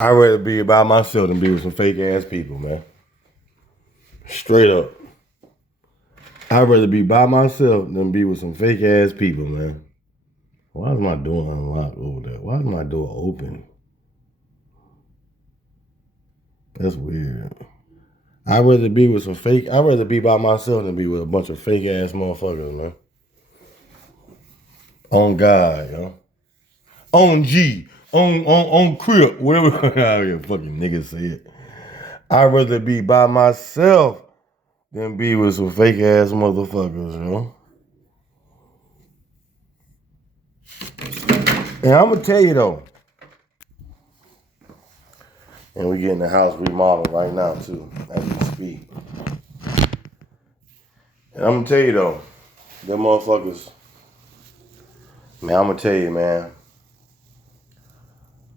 I'd rather be by myself than be with some fake ass people, man. Straight up. I'd rather be by myself than be with some fake ass people, man. Why is my door unlocked over there? Why is my door open? That's weird. I'd rather be with some fake. I'd rather be by myself than be with a bunch of fake ass motherfuckers, man. On God, yo. On G. On Crip. Whatever fucking niggas say it. I'd rather be by myself than be with some fake ass motherfuckers, you know? And I'm gonna tell you though, and we getting the house remodeled right now too, as we speak. And I'm gonna tell you though, them motherfuckers, man, I'm gonna tell you, man.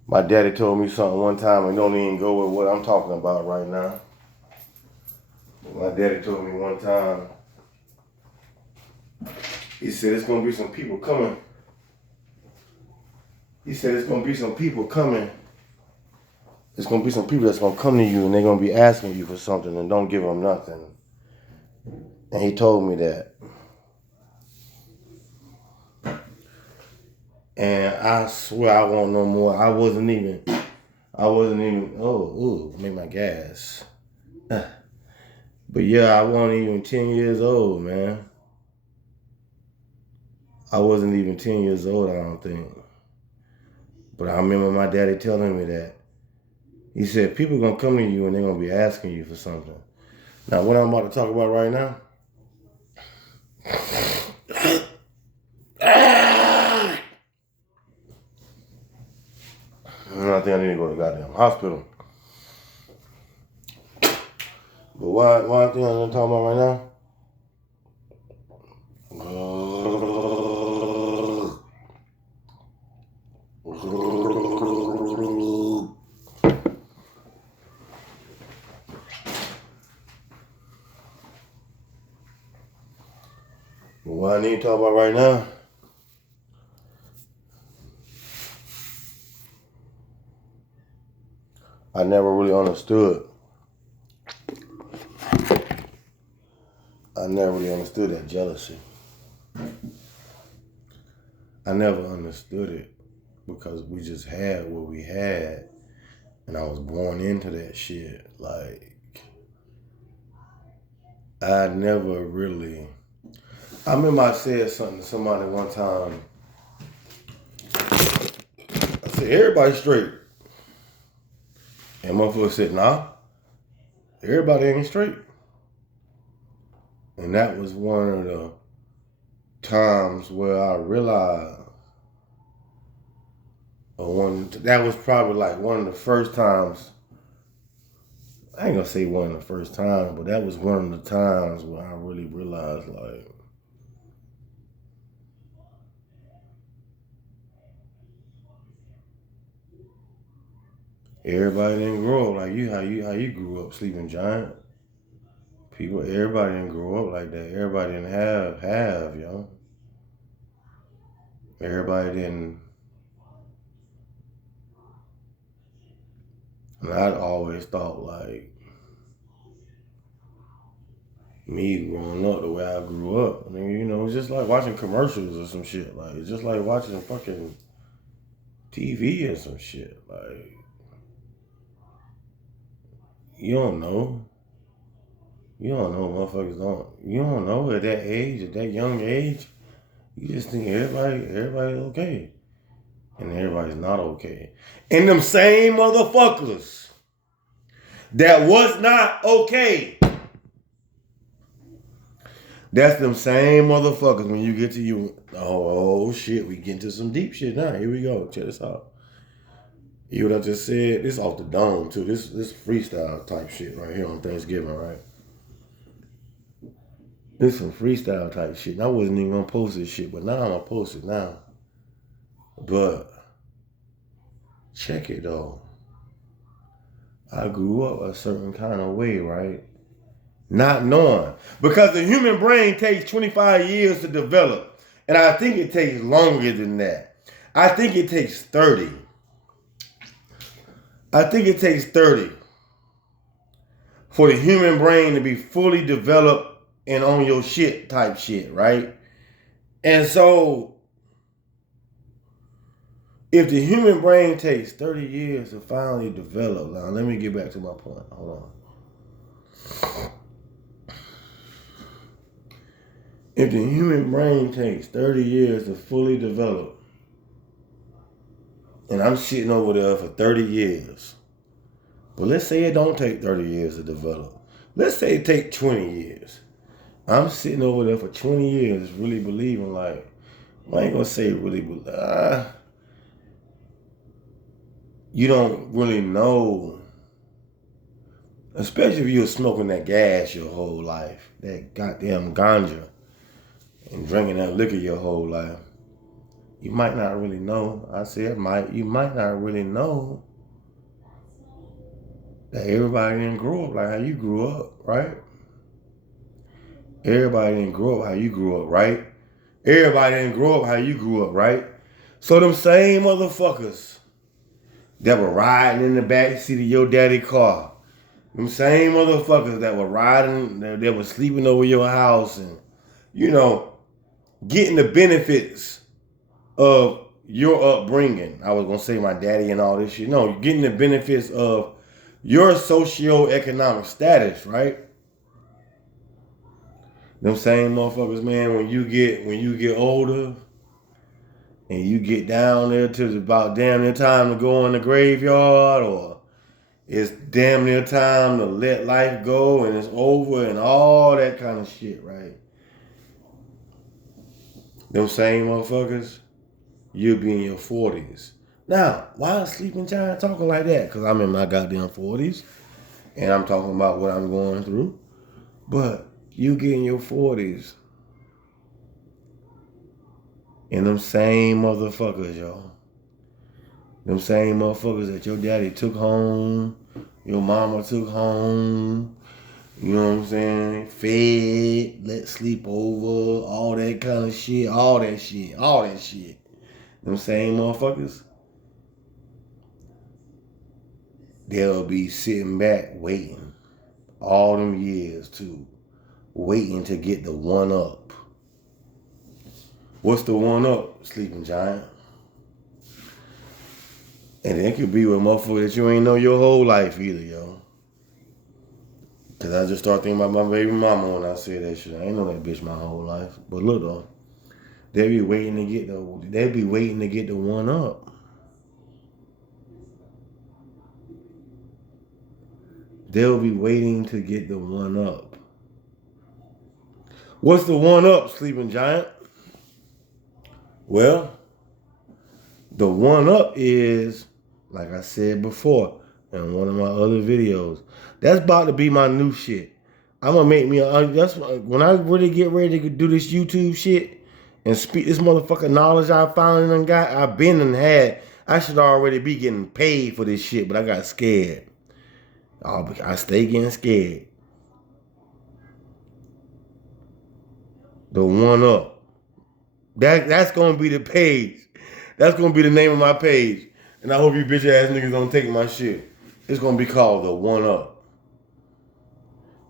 My daddy told me something one time, and don't even go with what I'm talking about right now. My daddy told me one time, he said, it's gonna be some people coming. He said, it's gonna be some people coming. It's gonna be some people that's gonna come to you and they're gonna be asking you for something and don't give them nothing. And he told me that. And I swear I want no more. I wasn't even, make my gas. But yeah, I wasn't even 10 years old, man. I wasn't even 10 years old, I don't think. But I remember my daddy telling me that. He said, people gonna come to you and they're gonna be asking you for something. Now, what I'm about to talk about right now, I think I need to go to the goddamn hospital. But why I think I'm talking about right now? But what I need to talk about right now, I never really understood. I never really understood that jealousy. I never understood it because we just had what we had, and I was born into that shit. Like, I never really. I remember I said something to somebody one time. I said, everybody's straight. And motherfucker said, nah, everybody ain't straight. And that was one of the times where I realized, that was probably like one of the first times, I ain't gonna say one of the first times, but that was one of the times where I really realized, like, everybody didn't grow up like you, how you grew up, Sleeping Giant. Everybody didn't grow up like that. Everybody didn't have, yo. Everybody didn't. And I'd always thought, like, me growing up the way I grew up. I mean, you know, it's just like watching commercials or some shit. Like, it's just like watching fucking TV or some shit. Like, you don't know. You don't know, motherfuckers don't. You don't know at that age, at that young age. You just think everybody's okay. And everybody's not okay. And them same motherfuckers that was not okay. That's them same motherfuckers when you get to you. Oh shit, we get into some deep shit now. Here we go. Check this out. You what I just said? This off the dome too. This freestyle type shit right here on Thanksgiving, right? This some freestyle type shit. And I wasn't even gonna post this shit, but now I'm gonna post it now. But check it though. I grew up a certain kind of way, right? Not knowing. Because the human brain takes 25 years to develop. And I think it takes longer than that. I think it takes 30. I think it takes 30 for the human brain to be fully developed and on your shit type shit, right? And so, if the human brain takes 30 years to finally develop, now let me get back to my point. Hold on. If the human brain takes 30 years to fully develop, and I'm sitting over there for 30 years, but let's say it don't take 30 years to develop. Let's say it take 20 years. I'm sitting over there for 20 years really believing like, I ain't gonna say really, you don't really know, especially if you're smoking that gas your whole life, that goddamn ganja, and drinking that liquor your whole life. You might not really know. I said you might not really know that everybody didn't grow up like how you grew up, right? Everybody didn't grow up how you grew up, right? Everybody didn't grow up how you grew up, right? So them same motherfuckers that were riding in the backseat of your daddy's car, them same motherfuckers that were riding, that were sleeping over your house and, getting the benefits of your upbringing. I was going to say my daddy and all this shit. No, getting the benefits of your socio-economic status, right? Them same motherfuckers, man, when you get older and you get down there to about damn near time to go in the graveyard, or it's damn near time to let life go and it's over and all that kind of shit, right? Them same motherfuckers, you'll be in your 40s. Now, why is Sleeping Giant talking like that? Because I'm in my goddamn 40s and I'm talking about what I'm going through. But you get in your 40s and them same motherfuckers, y'all. Them same motherfuckers that your daddy took home, your mama took home, you know what I'm saying? Fed, let sleep over, all that kind of shit, all that shit. Them same motherfuckers, they'll be sitting back waiting all them years too, waiting to get the one up. What's the one up, Sleeping Giant? And it could be with motherfuckers that you ain't know your whole life either, yo. Cause I just started thinking about my baby mama when I said that shit. I ain't know that bitch my whole life. But look though, they'll be waiting to get the one up. They'll be waiting to get the one up. What's the one up, Sleeping Giant? Well, the one up is, like I said before in one of my other videos, that's about to be my new shit. I'm gonna make me that's when I really get ready to do this YouTube shit and speak this motherfucking knowledge I found and got. I've been and had. I should already be getting paid for this shit, but I got scared. I stay getting scared. The one up. That's gonna be the page. That's gonna be the name of my page. And I hope you bitch ass niggas don't take my shit. It's gonna be called the one up.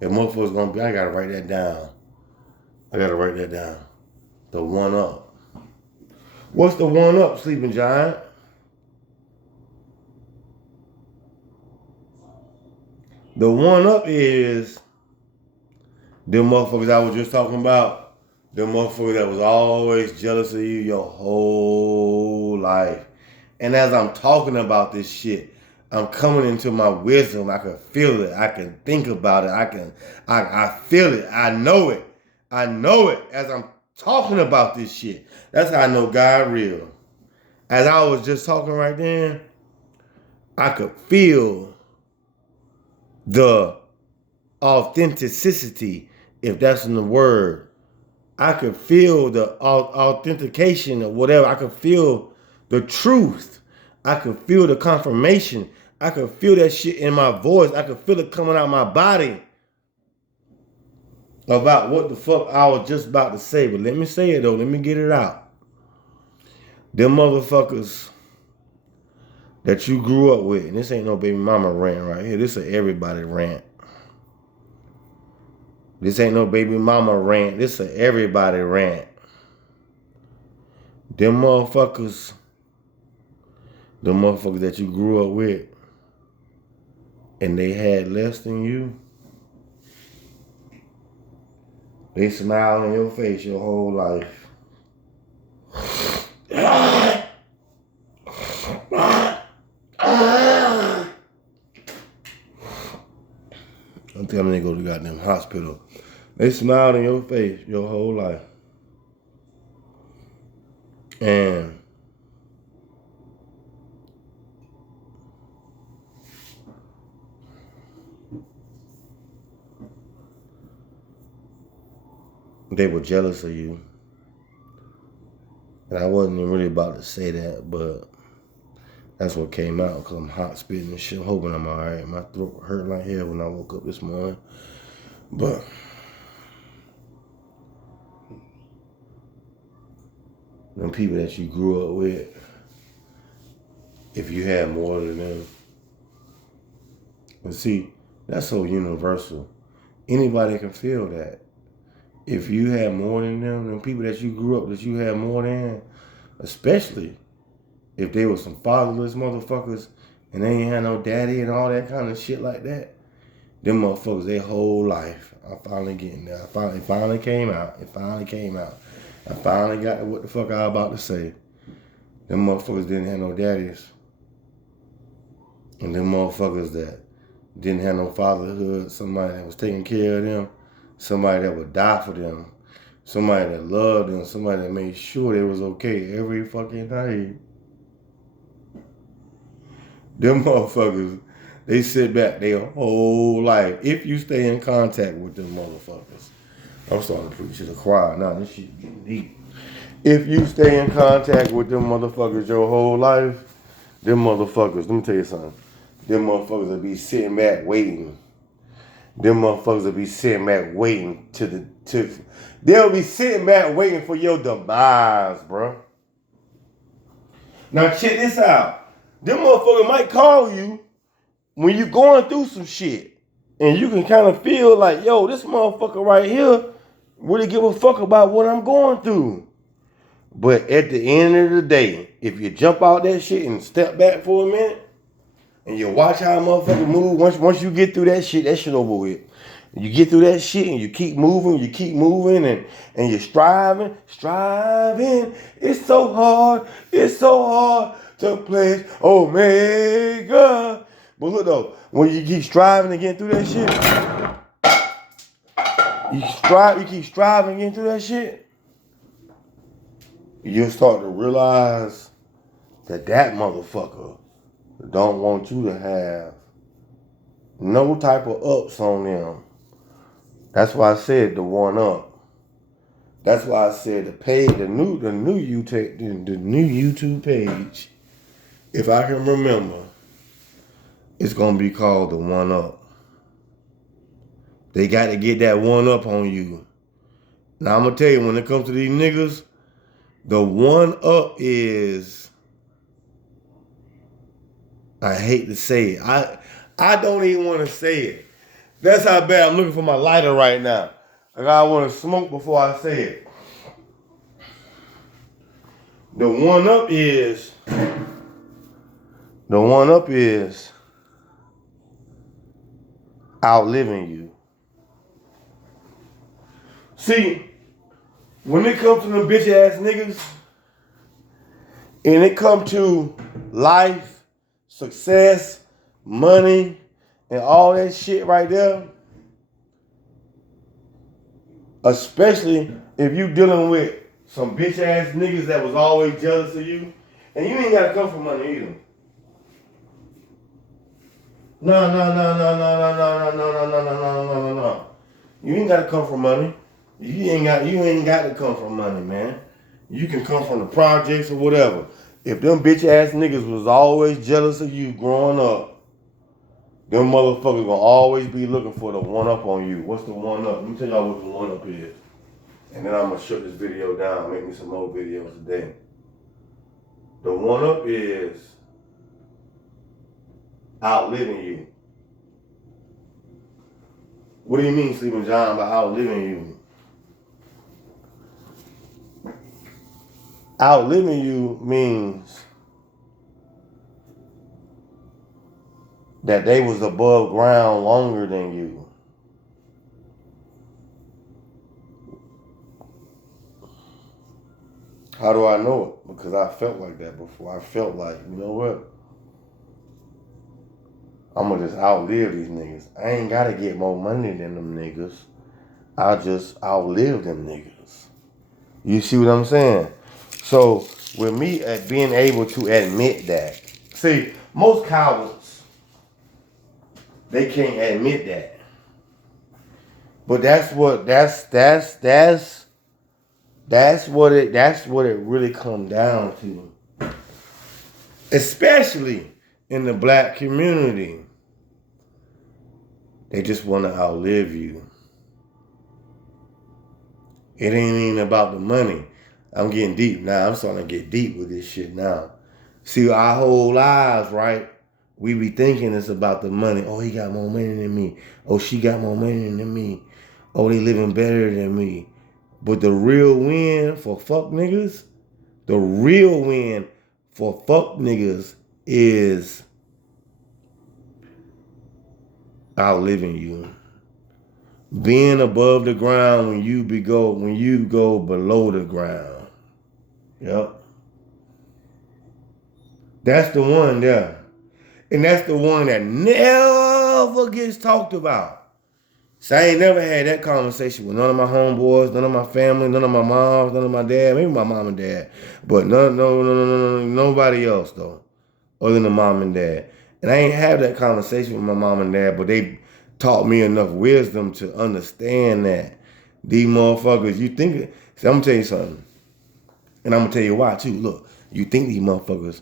And motherfuckers gonna be, I gotta write that down. The one up. What's the one up, Sleeping Giant? The one up is them motherfuckers I was just talking about. Them motherfuckers that was always jealous of you your whole life. And as I'm talking about this shit, I'm coming into my wisdom. I can feel it. I can think about it. I feel it. I know it. As I'm talking about this shit. That's how I know God real. As I was just talking right then, I could feel the authenticity, if that's in the word. I could feel the authentication or whatever. I could feel the truth. I could feel the confirmation. I could feel that shit in my voice. I could feel it coming out my body about what the fuck I was just about to say. But let me say it though. Let me get it out. Them motherfuckers that you grew up with, and this ain't no baby mama rant right here. This is everybody rant. This ain't no baby mama rant. This is everybody rant. Them motherfuckers that you grew up with, and they had less than you, they smiled on your face your whole life. I'm telling them they go to the goddamn hospital. They smiled in your face your whole life. And they were jealous of you. And I wasn't even really about to say that, but that's what came out because I'm hot spitting and shit. I'm hoping I'm alright. My throat hurt like hell when I woke up this morning. But them people that you grew up with, if you had more than them. And see, that's so universal. Anybody can feel that. If you had more than them people that you grew up that you had more than, especially if they were some fatherless motherfuckers and they ain't had no daddy and all that kind of shit like that, them motherfuckers, their whole life, I'm finally getting there. It finally came out. I finally got what the fuck I was about to say. Them motherfuckers didn't have no daddies. And them motherfuckers that didn't have no fatherhood, somebody that was taking care of them, somebody that would die for them, somebody that loved them, somebody that made sure they was okay every fucking night. Them motherfuckers, they sit back their whole life. If you stay in contact with them motherfuckers. I'm starting to preach to the choir now. This shit getting deep. If you stay in contact with them motherfuckers your whole life, them motherfuckers, let me tell you something. Them motherfuckers will be sitting back waiting. They'll be sitting back waiting they'll be sitting back waiting for your demise, bro. Now check this out. Them motherfuckers might call you when you going through some shit. And you can kind of feel like, yo, this motherfucker right here really give a fuck about what I'm going through. But at the end of the day, if you jump out that shit and step back for a minute, and you watch how a motherfucker move, once you get through that shit over with. You get through that shit and you keep moving, and you're striving. It's so hard to please Omega. But look though, when you keep striving and getting through that shit, you keep striving and getting through that shit, you'll start to realize that motherfucker don't want you to have no type of ups on them. That's why I said the one up. That's why I said the new YouTube page, if I can remember, it's gonna be called the one up. They got to get that one up on you. Now I'm gonna tell you, when it comes to these niggas, the one up is, I hate to say it. I don't even want to say it. That's how bad I'm looking for my lighter right now. Like I want to smoke before I say it. The one up is outliving you. See, when it comes to them bitch ass niggas, and it comes to life, success, money, and all that shit right there, especially if you dealing with some bitch ass niggas that was always jealous of you, and you ain't gotta come from money either. No. You ain't gotta come from money. You ain't got to come from money, man. You can come from the projects or whatever. If them bitch ass niggas was always jealous of you growing up, them motherfuckers gonna always be looking for the one up on you. What's the one up? Let me tell y'all what the one up is. And then I'm gonna shut this video down, make me some more videos today. The one up is outliving you. What do you mean, Sleeping John, by outliving you? Outliving you means that they was above ground longer than you. How do I know it? Because I felt like that before. I felt like, you know what? I'm going to just outlive these niggas. I ain't got to get more money than them niggas. I just outlive them niggas. You see what I'm saying? So, with me at being able to admit that. See, most cowards, they can't admit that. But that's what it really come down to. Especially in the black community. They just want to outlive you. It ain't even about the money. I'm getting deep now. I'm starting to get deep with this shit now. See, our whole lives, right? We be thinking it's about the money. Oh, he got more money than me. Oh, she got more money than me. Oh, they living better than me. But the real win for fuck niggas, is outliving you. Being above the ground when you go below the ground. Yep. That's the one there. And that's the one that never gets talked about. So I ain't never had that conversation with none of my homeboys, none of my family, none of my moms, none of my dad, maybe my mom and dad. But nobody else though, other than mom and dad. And I ain't have that conversation with my mom and dad, but they taught me enough wisdom to understand that these motherfuckers, see, I'm gonna tell you something. And I'm gonna tell you why too. Look, you think these motherfuckers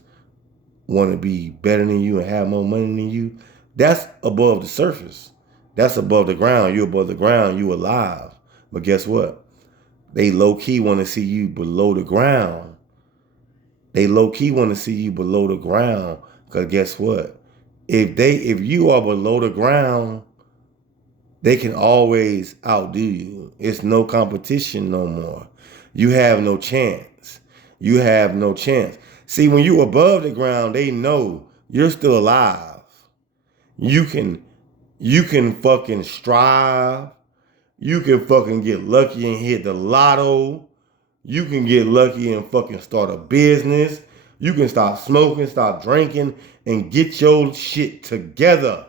want to be better than you and have more money than you? That's above the surface. That's above the ground. You above the ground. You alive. But guess what? They low key want to see you below the ground. Cause guess what? If you are below the ground, they can always outdo you. It's no competition no more. You have no chance. See, when you above the ground, they know you're still alive. You can fucking strive. You can fucking get lucky and hit the lotto. You can get lucky and fucking start a business. You can stop smoking, stop drinking, and get your shit together.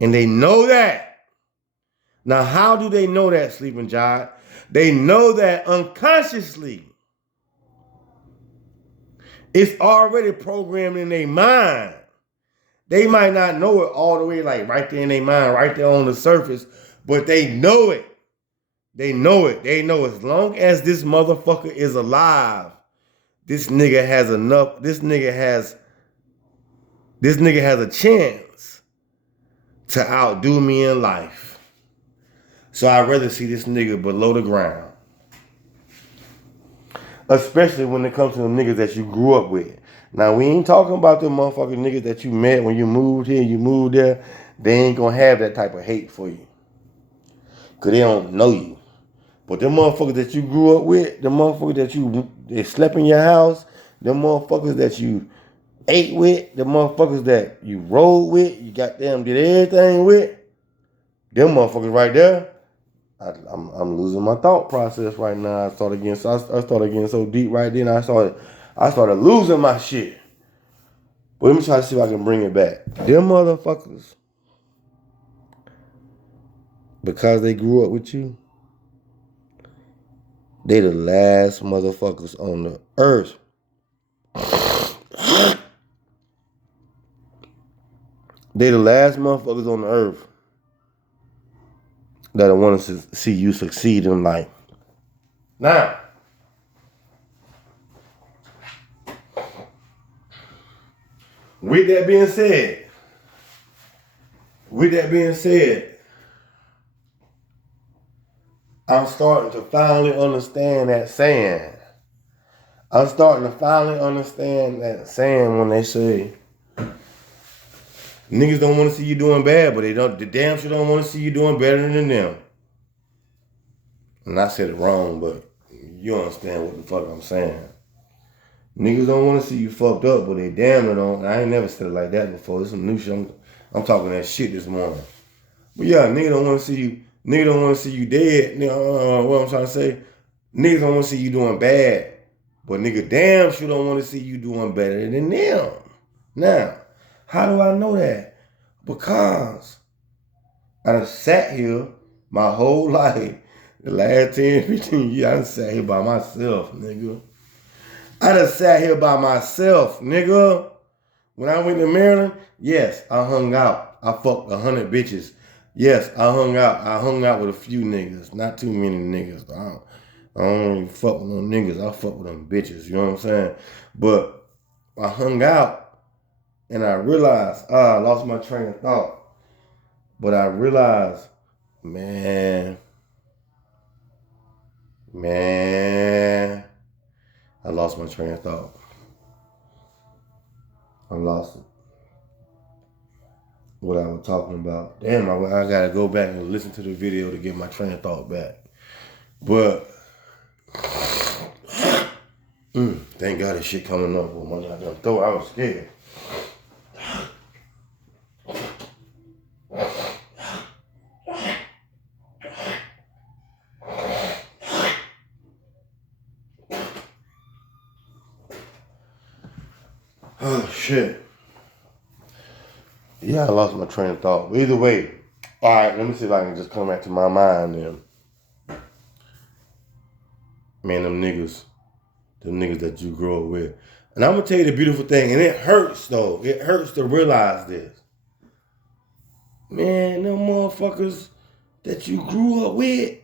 And they know that. Now, how do they know that, Sleeping Giant? They know that unconsciously. It's already programmed in their mind. They might not know it all the way, like right there in their mind, right there on the surface, but they know it. They know as long as this motherfucker is alive, this nigga has a chance to outdo me in life. So I'd rather see this nigga below the ground. Especially when it comes to the niggas that you grew up with. Now, we ain't talking about the motherfucking niggas that you met when you moved here, you moved there. They ain't gonna have that type of hate for you. Because they don't know you. But them motherfuckers that you grew up with, the motherfuckers that slept in your house, them motherfuckers that you ate with, the motherfuckers that you rode with, you goddamn did everything with, them motherfuckers right there, I'm losing my thought process right now. I started getting so deep right then. I started losing my shit. But let me try to see if I can bring it back. Them motherfuckers, because they grew up with you, they the last motherfuckers on the earth. They the last motherfuckers on the earth that want to see you succeed in life. Now, with that being said, I'm starting to finally understand that saying. When they say, Niggas don't want to see you doing bad, but they damn sure don't want to see you doing better than them. And I said it wrong, but you understand what the fuck I'm saying. Niggas don't want to see you fucked up, but they damn it don't. I ain't never said it like that before. It's some new shit. I'm talking that shit this morning. But yeah, nigga don't want to see you. Nigga don't want to see you dead. What I'm trying to say, niggas don't want to see you doing bad, but nigga damn sure don't want to see you doing better than them. Now, how do I know that? Because I done sat here my whole life, the last 10, 15 years, I done sat here by myself, nigga. I done sat here by myself, nigga. When I went to Maryland, yes, I hung out. I fucked 100 bitches. Yes, I hung out. I hung out with a few niggas. Not too many niggas. I don't even fuck with no niggas. I fuck with them bitches. You know what I'm saying? But I hung out and I realized, I lost my train of thought. But I realized, man, I lost my train of thought. I lost it. What I was talking about. Damn, I gotta go back and listen to the video to get my train of thought back. But thank God this shit coming up with my goddamn throat. I was scared. Oh shit. Yeah, I lost my train of thought. But either way, all right, let me see if I can just come back to my mind then. Man, them niggas that you grow up with. And I'm gonna tell you the beautiful thing, and it hurts though. It hurts to realize this. Man, them motherfuckers that you grew up with,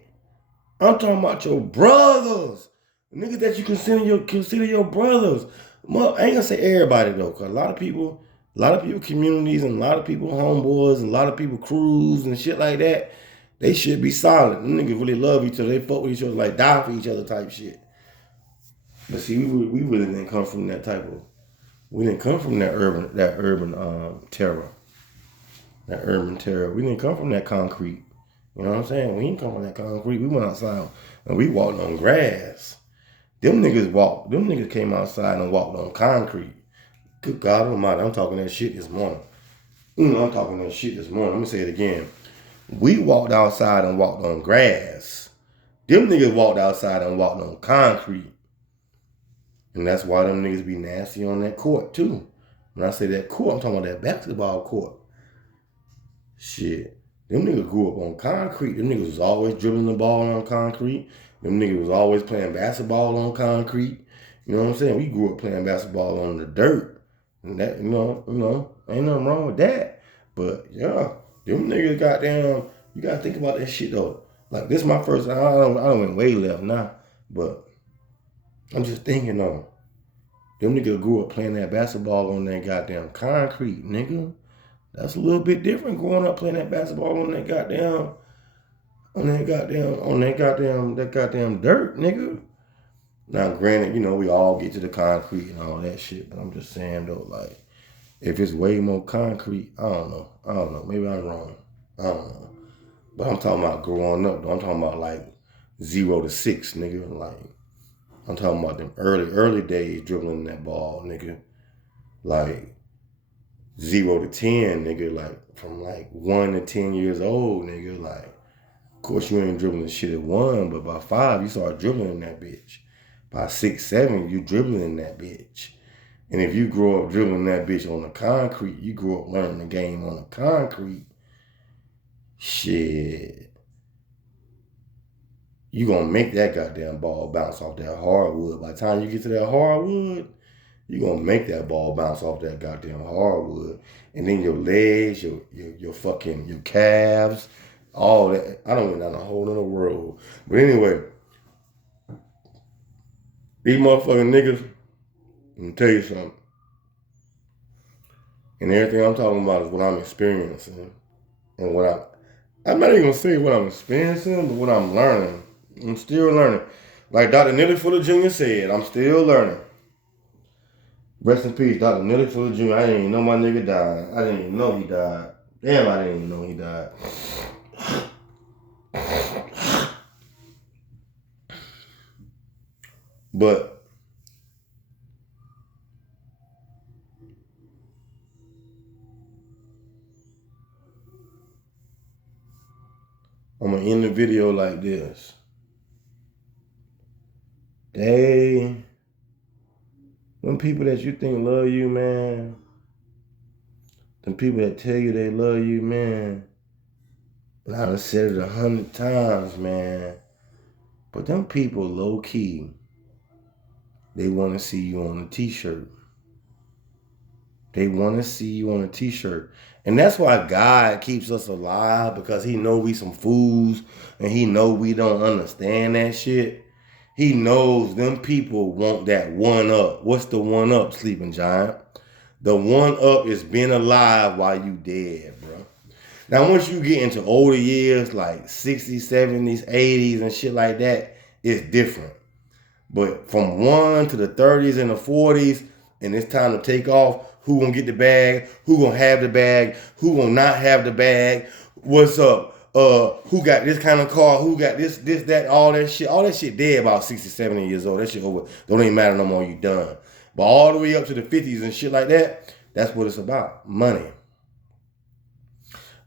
I'm talking about your brothers. Niggas that you consider your brothers. I ain't gonna say everybody though, cause a lot of people communities and a lot of people homeboys and a lot of people crews and shit like that, they should be solid. Them niggas really love each other. They fuck with each other like die for each other type shit. But see, we really didn't come from that type of. We didn't come from that urban terror. That urban terror. We didn't come from that concrete. You know what I'm saying? We didn't come from that concrete. We went outside and we walked on grass. Them niggas came outside and walked on concrete. Good God Almighty, I'm talking that shit this morning. I'm talking that shit this morning. Let me say it again. We walked outside and walked on grass. Them niggas walked outside and walked on concrete. And that's why them niggas be nasty on that court too. When I say that court, I'm talking about that basketball court. Shit. Them niggas grew up on concrete. Them niggas was always dribbling the ball on concrete. Them niggas was always playing basketball on concrete. You know what I'm saying? We grew up playing basketball on the dirt. And that, you know, ain't nothing wrong with that. But yeah, them niggas goddamn, you gotta think about that shit though. Like this my first, I don't went way left now, but I'm just thinking though. Them niggas grew up playing that basketball on that goddamn concrete, nigga. That's a little bit different growing up playing that basketball on that goddamn dirt, nigga. Now, granted, you know, we all get to the concrete and all that shit, but I'm just saying though, like, if it's way more concrete, I don't know. Maybe I'm wrong. I don't know. But I'm talking about growing up though. I'm talking about like 0 to 6, nigga. Like, I'm talking about them early days dribbling that ball, nigga. Like 0 to 10, nigga. Like from like 1 to 10 years old, nigga. Like, of course you ain't dribbling shit at 1, but by 5 you start dribbling that bitch. By 6, 7, you dribbling in that bitch. And if you grow up dribbling that bitch on the concrete, you grow up learning the game on the concrete, shit, you gonna make that goddamn ball bounce off that hardwood. By the time you get to that hardwood, you gonna make that ball bounce off that goddamn hardwood. And then your legs, your fucking, your calves, all that. I don't went down a whole other world. But anyway, these motherfucking niggas, let me tell you something. And everything I'm talking about is what I'm experiencing. And I'm not even gonna say what I'm experiencing, but what I'm learning. I'm still learning. Like Dr. Nelly Fuller Jr. said, I'm still learning. Rest in peace, Dr. Nelly Fuller Jr. I didn't even know my nigga died. I didn't even know he died. Damn, I didn't even know he died. But I'm gonna end the video like this. Them people that you think love you, man, them people that tell you they love you, man, and I done said it 100 times, man, but them people low key, they want to see you on a t-shirt. They want to see you on a t-shirt. And that's why God keeps us alive, because he know we some fools and he know we don't understand that shit. He knows them people want that one up. What's the one up, Sleeping Giant? The one up is being alive while you dead, bro. Now, once you get into older years, like 60s, 70s, 80s, and shit like that, it's different. But from 1 to the 30s and the 40s, and it's time to take off, who gonna get the bag? Who gonna have the bag? Who gonna not have the bag? What's up? Who got this kind of car? Who got this, that, all that shit? All that shit dead about 60, 70 years old. That shit over. Don't even matter no more. You done. But all the way up to the 50s and shit like that, that's what it's about. Money.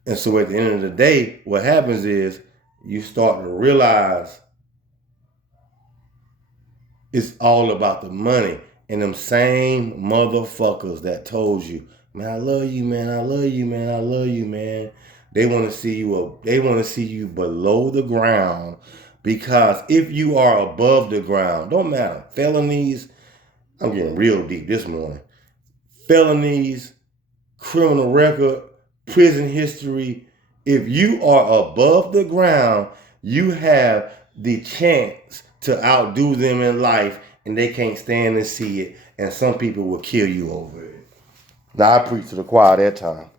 And so at the end of the day, what happens is you start to realize it's all about the money. And them same motherfuckers that told you, man, I love you, man, I love you, man, I love you, man. They want to see you. They want to see you below the ground, because if you are above the ground, don't matter. Felonies. I'm getting real deep this morning. Felonies, criminal record, prison history. If you are above the ground, you have the chance to outdo them in life, and they can't stand to see it, and some people will kill you over it. Now, I preach to the choir that time.